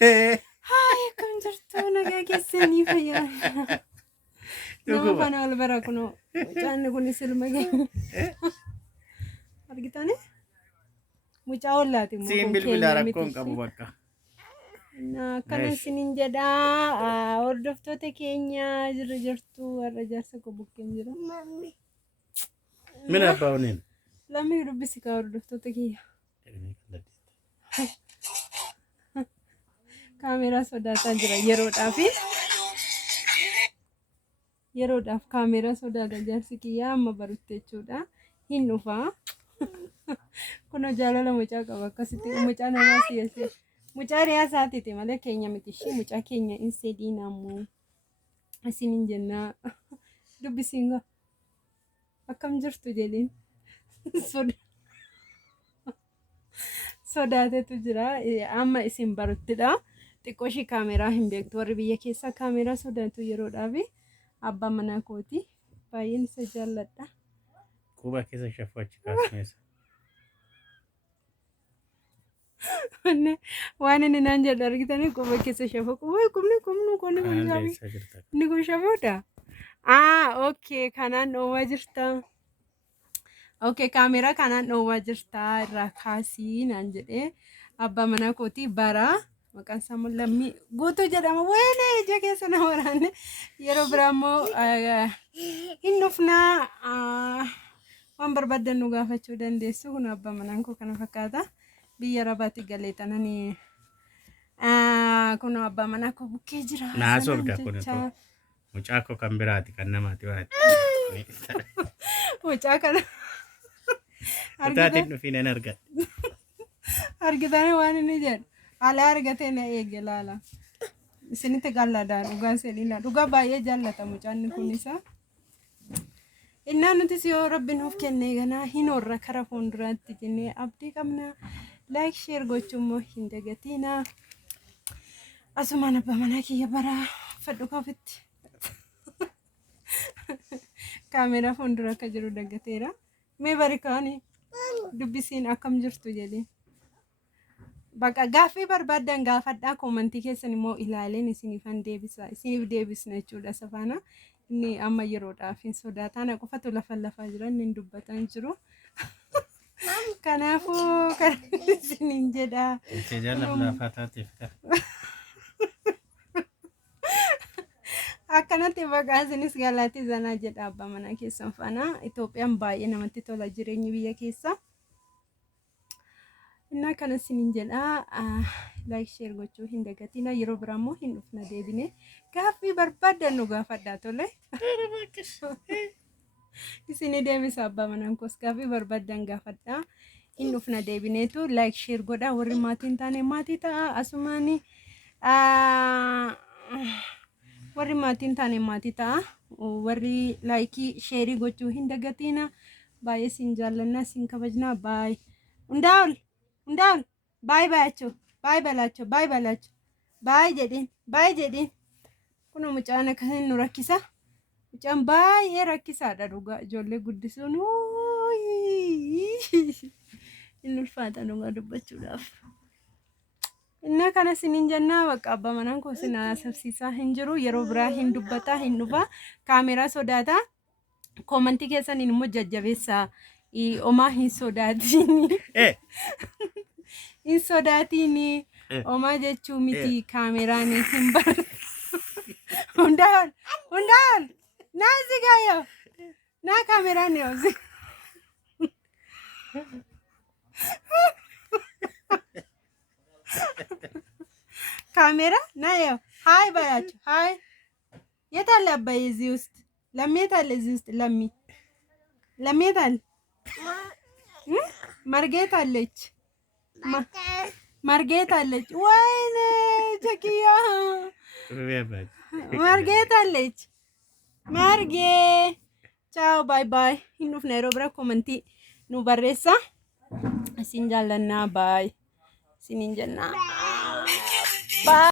Hai, akkam jirtu nagaa keessanii fayyaa. Nama faana wal bara kunoo mucaan kun silma keenya argitani mucaa ollaati immoo Siin bilbila rakkoon qabu bakka. Akkana isiniin jedhaa hordoftoota keenya jirtu warra jaarsa ko bukkeen jira. Min abbaa waniin. Lammi dubbisi ka hordoftoota keenya. Kaameraa sodaataa jira yeroodhaaf kaameraa sodaata jaarsi kiyyaa amma barutte jechuudha. Hin dhufaa. Kun jaalala mucaa qaba akkasitti mucaa namaa siyaasee mucaa riyaasaatiiti malee keenya miti ishee mucaa keenya in sedii naammoo isiniin jennaa dubbisiin gaa akkam jirtu jedhiin sodaatetu jira amma isin baruttidha. Xiqqoo ishii kaameraa hin beektu warri biyya keessaa kaameraa sodaatu yeroodhaaf abbaa manaa kooti baay'een isa jaalladha. Quba keessa shafuu achi kaasneessa. Waan inni naan jedhu argitanii quba keessa shafuu qubni kun shafuudha. Okay kanaan dhoowwaa jirta. Okay kaameraa kanaan dhoowwaa jirta irraa kaasii naan jedhee abbaa manaa kooti bara. Maqaan isaa Lammii Guutuu jedhama. Wayne ija keessa na waraanne yeroo biraa immoo hin dhufnaa waan barbaadan nu gaafachuu dandeessu. Kun abbaa manaan koo kana fakkaata. Biyya Arabaatti galee tananii kun abbaa manaa koo bukkee jira. Naasobda kun mucaa koo kan biraati kan namaati waati. Mucaa kana Utaatiin dhufiin hin argadhe. argitanii waan inni jedhu. Ala argatee na eege laala. Isinitti gallaadha dhugaa sedhiina. Dhugaa baay'ee jaallata mucaan kun isa. Innaan nutis yoo rabbi nuuf kenne ganaa hin horra kara fuulduraatti jennee abdii qabna. Like share gochuun immoo hin dagatina. Asumaan abbaa manaa kiyya bara fadhu koofitti. Kaameraa fuuldura akka jiru dagateera. Mee barikaani dubbisiin akkam jirtu jedhee. Bakka gaaffii barbaadan gaafadhaa koomantii keessan immoo ilaaleen isiniifan deebisa isiniif deebisna jechuudha safaana inni amma yeroodhaaf hin sodaataan qofatu lafaa jiran hin dubbatan jiru. Kanaafuu kan isiniin jedhaa. Akkanatti bakka isinis galaatii zanaa jedha abbaa manaa keessan faana. Itoophiyaan baay'ee namatti tola jireenyi biyya keessa. Inna kana isiniin jedhaa like share gochuu hin dagatina yeroo biraa immoo hin dhufna deebine gaaffii barbaadan nu gaafadhaa tole. Isinii deebisa abbaa manaan koos gaaffii barbaadan gaafadhaa hin dhufna deebineetu like share godhaa warri maatiin taane maatii ta'a asumaani warri maatiin taane maatii ta'a warri like share gochuu hin dagatina baay'ee sin jaallanna sin kabajna baay undaal bye balacho bye jedhin kun mucaan akkasin nu rakkisa mucaan baay'ee rakkisaadha dhugaa ijoollee guddisuun hin ulfaata dhugaa dubbachuudhaaf. Inna kana isiniin jennaa bakka abbaa manaan koo isin haasofsiisaa hin jiru yeroo biraa hin dubbataa hin dhufa kaameraa sodaataa koomantii keessan immoo jajjabeessaa. Oma hin sodaatini. Hin sodaatini. Oma jechuu miti kaameraan hin bar. Hundaan. Naa sigayo. Naa kaameraan yoo si. Kamera na yo. Hai bayacho. Hai. Yetal abbay እዚህ ውስጥ ለሜታል እዚህ ውስጥ ለሜታል ማርጌት አለች ወይኔ ቸኪያ ማርጌት አለች ማርጌ ቻው ባይ ባይ ሂኑፍ ናይሮብራ ኮመንቲ ኑ በሬሳ ሲንጃለና ባይ ሲንንጀና ባይ